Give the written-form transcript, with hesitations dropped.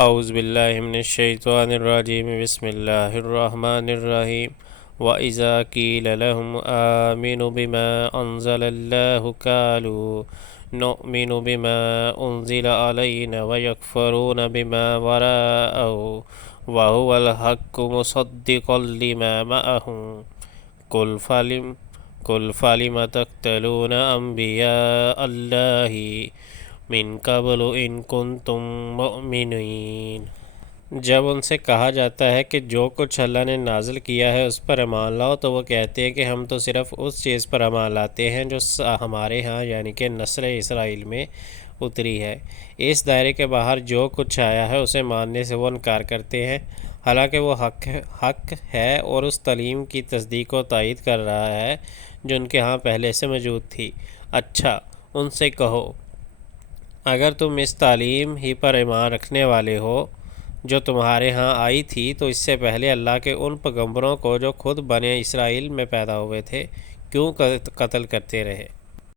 اعوذ باللہ من الشیطان الرجیم بسم اللہ الرحمن الرحیم وَإِذَا قِيلَ لَهُمْ آمِنُوا بِمَا أَنزَلَ اللَّهُ قَالُوا نُؤْمِنُ بِمَا أُنزِلَ عَلَيْنَا وَيَكْفُرُونَ بِمَا وَرَاءَهُ وَهُوَ الْحَقُّ مُصَدِّقًا لِمَا مَعَهُمْ قُلْ فَلِمَ تَقْتُلُونَ أَنْبِيَاءَ اللَّهِ من قبل ان کنتم مؤمنین۔ جب ان سے کہا جاتا ہے کہ جو کچھ اللہ نے نازل کیا ہے اس پر ایمان لاؤ تو وہ کہتے ہیں کہ ہم تو صرف اس چیز پر ایمان لاتے ہیں جو ہمارے ہاں یعنی کہ نسل اسرائیل میں اتری ہے۔ اس دائرے کے باہر جو کچھ آیا ہے اسے ماننے سے وہ انکار کرتے ہیں، حالانکہ وہ حق ہے اور اس تعلیم کی تصدیق و تائید کر رہا ہے جو ان کے ہاں پہلے سے موجود تھی۔ اچھا ان سے کہو، اگر تم اس تعلیم ہی پر ایمان رکھنے والے ہو جو تمہارے ہاں آئی تھی تو اس سے پہلے اللہ کے ان پیغمبروں کو جو خود بنی اسرائیل میں پیدا ہوئے تھے کیوں قتل کرتے رہے؟